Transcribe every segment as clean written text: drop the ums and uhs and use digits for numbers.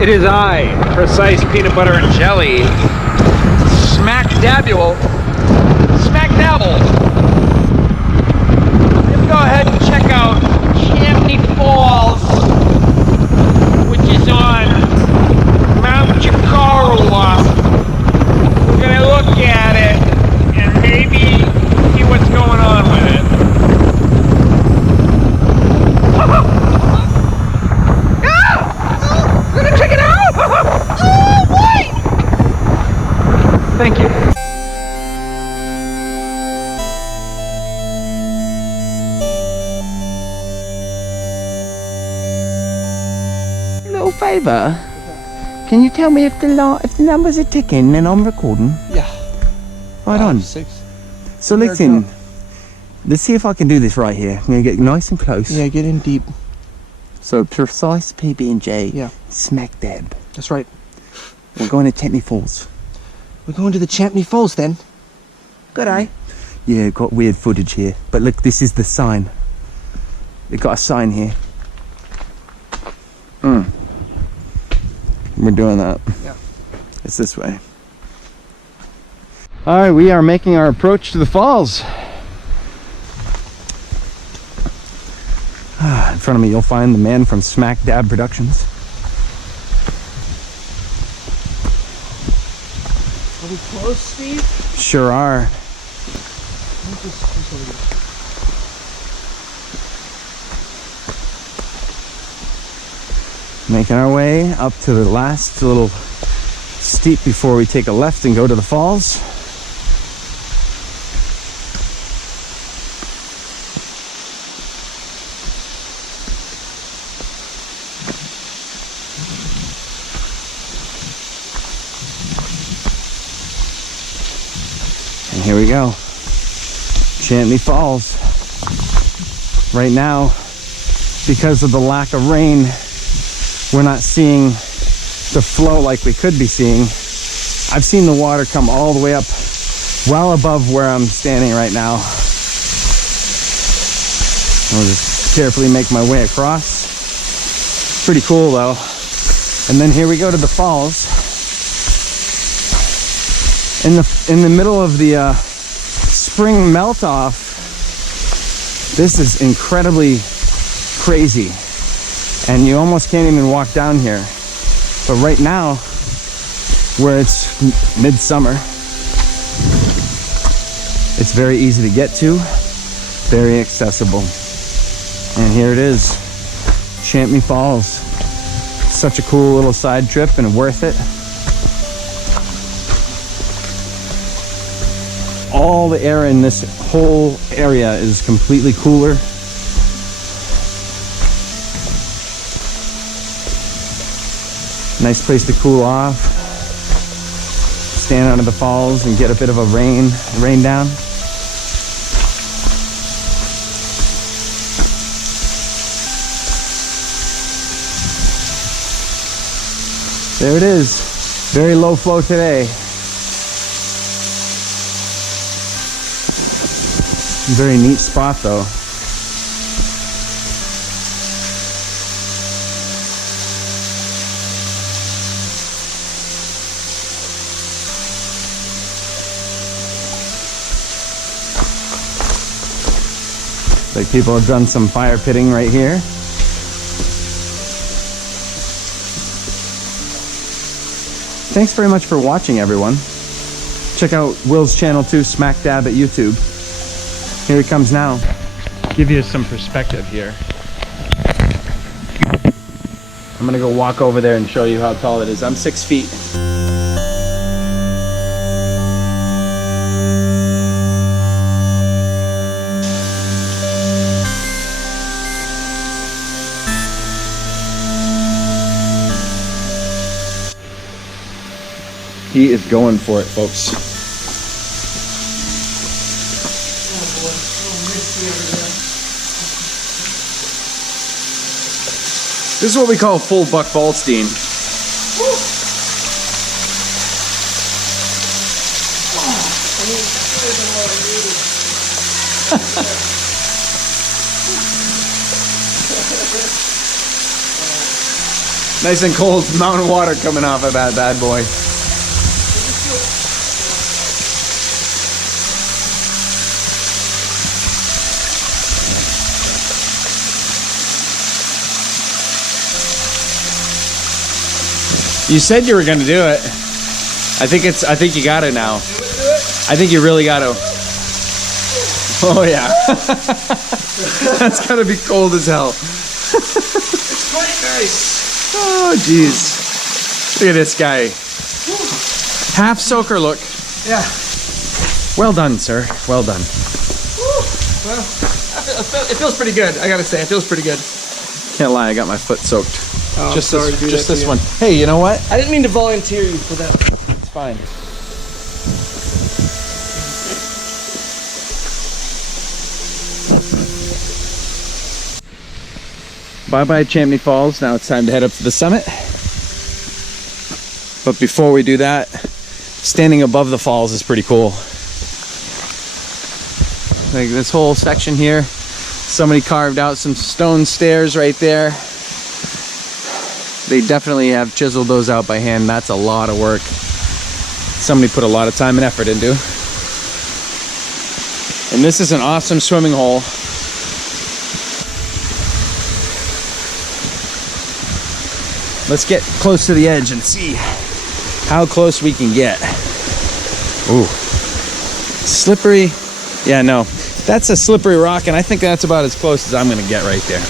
It is I, Precise Peanut Butter and Jelly, Smack Dabule, Smack Dabble. Let's go ahead and check out Champney Falls, which is on Mount Chocorua. We're gonna look at it and maybe see what's going on with it. We're gonna check it out! Oh, wait! Thank you. Little favour. Can you tell me if the numbers are ticking and I'm recording? Yeah. Right on. 6. So listen, let's see if I can do this right here. I'm gonna get nice and close. Yeah, get in deep. So Precise PB&J. Yeah. Smack dab. That's right. We're going to Champney Falls. We're going to the Champney Falls then. Good, eh? Yeah, got weird footage here. But look, this is the sign. They've got a sign here. We're doing that. Yeah. It's this way. Alright, we are making our approach to the falls. In front of me, you'll find the man from Smack Dab Productions. Are we close, Steve? Sure are. Making our way up to the last little steep before we take a left and go to the falls. And here we go. Champney Falls. Right now, because of the lack of rain, we're not seeing the flow like we could be seeing. I've seen the water come all the way up well above where I'm standing right now. I'll just carefully make my way across. Pretty cool though. And then here we go to the falls. In the middle of the spring melt off. This is incredibly crazy. And you almost can't even walk down here. But right now, where it's midsummer, it's very easy to get to, very accessible. And here it is, Champney Falls. Such a cool little side trip and worth it. All the air in this whole area is completely cooler. Nice place to cool off, stand under the falls and get a bit of a rain down. There it is, very low flow today. Very neat spot though. Like people have done some fire pitting right here. Thanks very much for watching, everyone. Check out Will's channel too, Smack Dab at YouTube. Here he comes now. Give you some perspective here. I'm gonna go walk over there and show you how tall it is. I'm 6 feet. He is going for it, folks. This is what we call full Buck Baldstein. Nice and cold mountain water coming off of that bad boy. You said you were gonna do it. I think you got it now. I think you really got to. Oh yeah. That's gotta be cold as hell. It's quite nice. Oh jeez. Look at this guy. Half soaker look. Yeah. Well done, sir. Well done. Well, it feels pretty good. I gotta say, it feels pretty good. Can't lie, I got my foot soaked. Oh, just I'm sorry to do just that to this you. one. Hey, you know what? I didn't mean to volunteer you for that. It's fine. Bye-bye Champney Falls. Now it's time to head up to the summit. But before we do that, standing above the falls is pretty cool. Like this whole section here, somebody carved out some stone stairs right there. They definitely have chiseled those out by hand. That's a lot of work. Somebody put a lot of time and effort into. And this is an awesome swimming hole. Let's get close to the edge and see how close we can get. Ooh. Slippery. Yeah, no. That's a slippery rock, and I think that's about as close as I'm gonna get right there.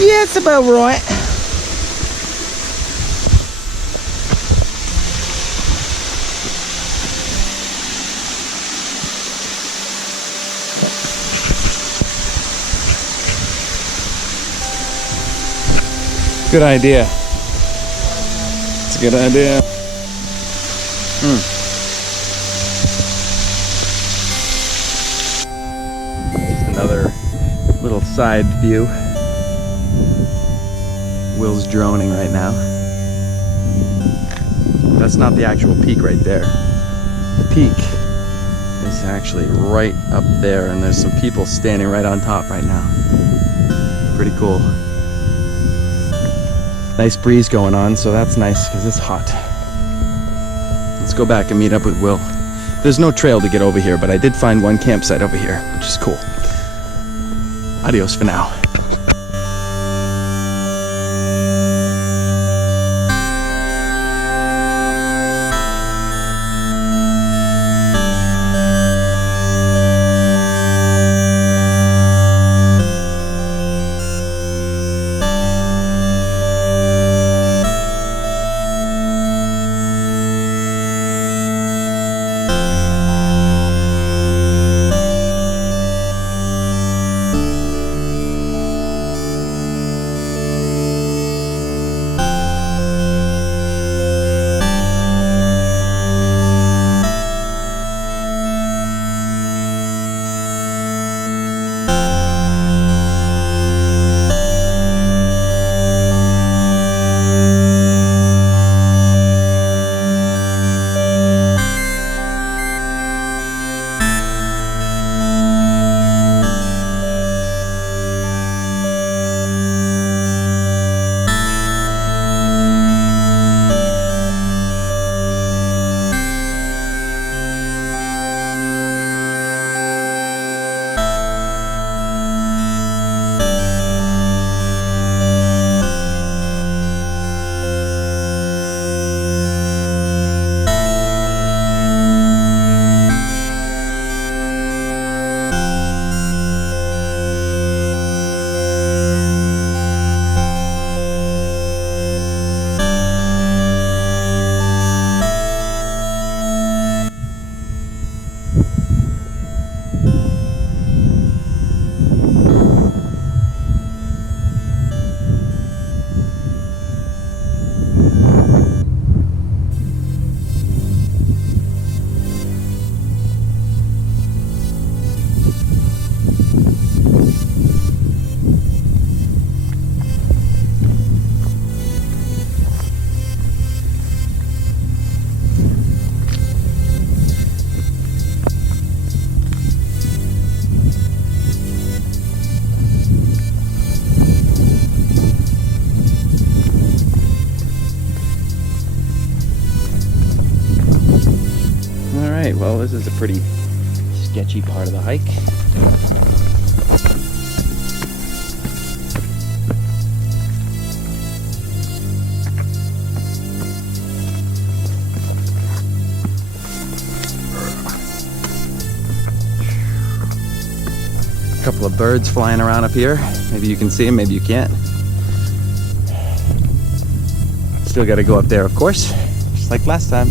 Yeah, it's about right. Good idea. It's a good idea. Just another little side view. Will's droning right now. That's not the actual peak right there. The peak is actually right up there, and there's some people standing right on top right now. Pretty cool. Nice breeze going on, so that's nice because it's hot. Let's go back and meet up with Will. There's no trail to get over here, but I did find one campsite over here, which is cool. Adios for now. this is a pretty sketchy part of the hike. A couple of birds flying around up here. Maybe you can see them, maybe you can't. Still got to go up there, of course, just like last time.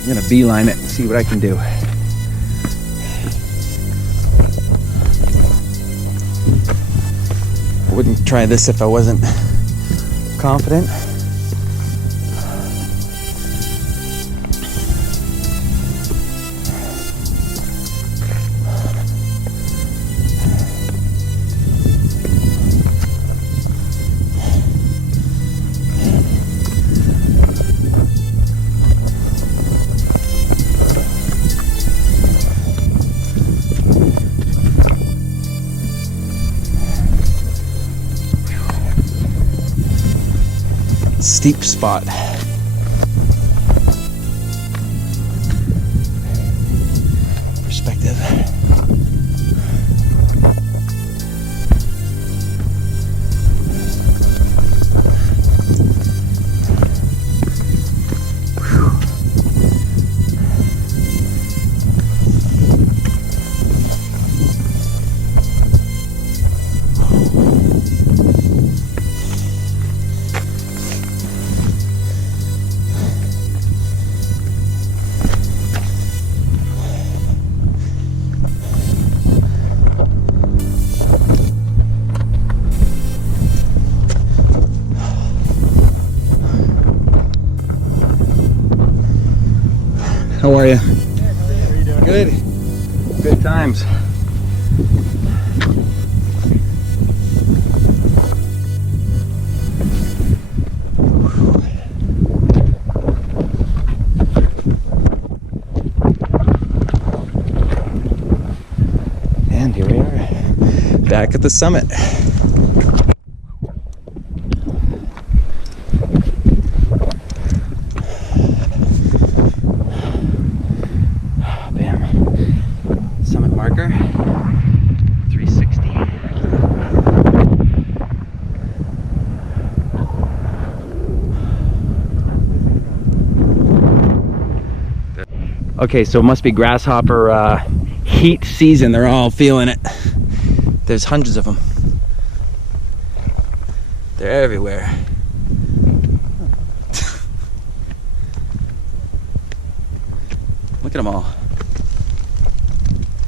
I'm gonna beeline it and see what I can do. I wouldn't try this if I wasn't confident. Steep spot. Perspective. How are you? How are you doing? Good. Good times. And here we are, back at the summit. Marker 360. Okay, so it must be grasshopper heat season. They're all feeling it. There's hundreds of them. They're everywhere. Look at them all.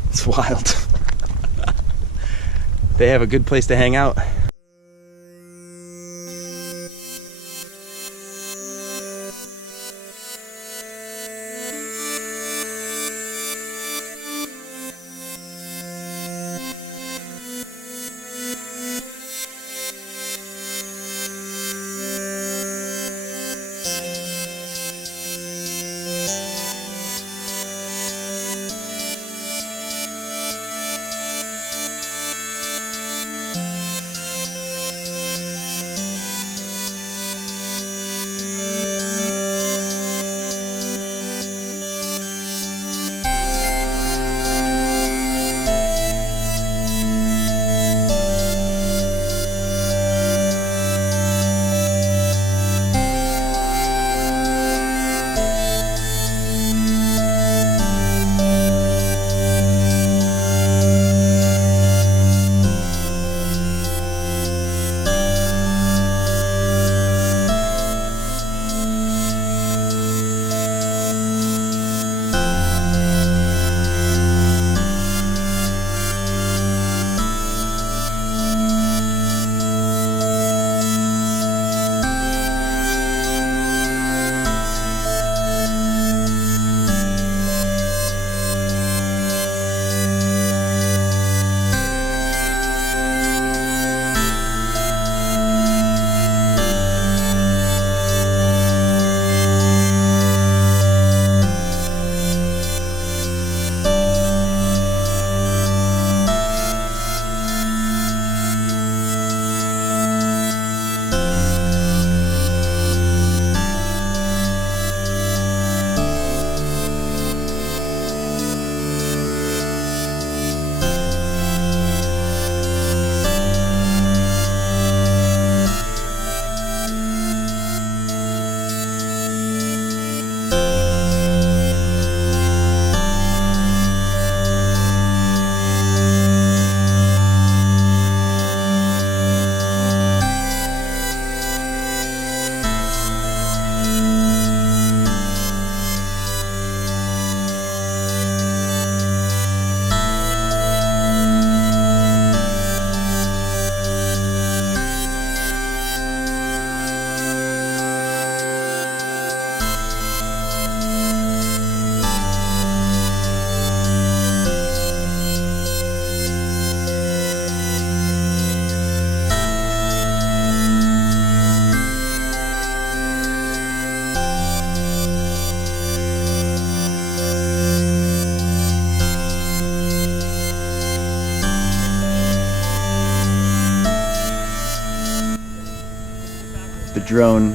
It's wild. They have a good place to hang out. The drone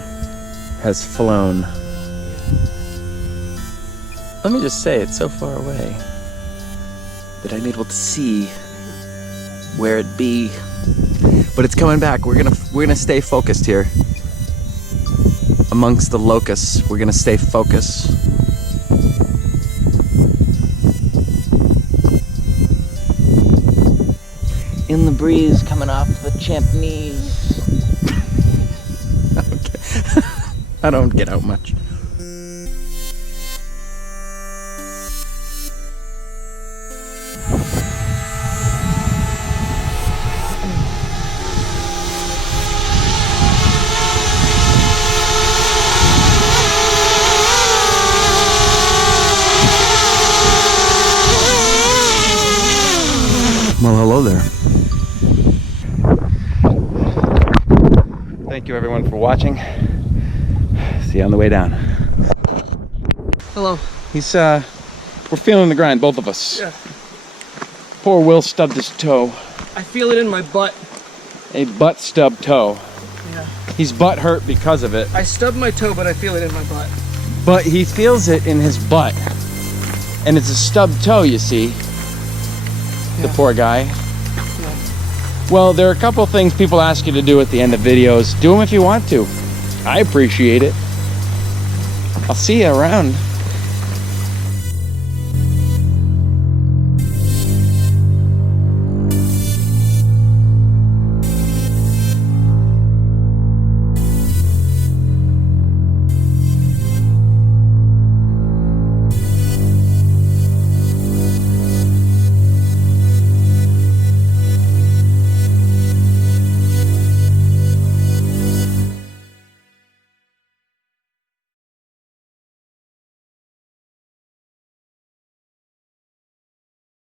has flown. Let me just say, it's so far away that I'm able to see where it be. But it's coming back. We're gonna stay focused here. Amongst the locusts, we're gonna stay focused. In the breeze coming off the Champneys. Okay. I don't get out much. Well, hello there. Thank you everyone for watching. See you on the way down. Hello. We're feeling the grind, both of us. Yeah. Poor Will stubbed his toe. I feel it in my butt. A butt stub toe. Yeah. He's butt hurt because of it. I stubbed my toe, but I feel it in my butt. But he feels it in his butt. And it's a stubbed toe, you see. The poor guy. Yeah. Well, there are a couple things people ask you to do at the end of videos. Do them if you want to. I appreciate it. I'll see you around.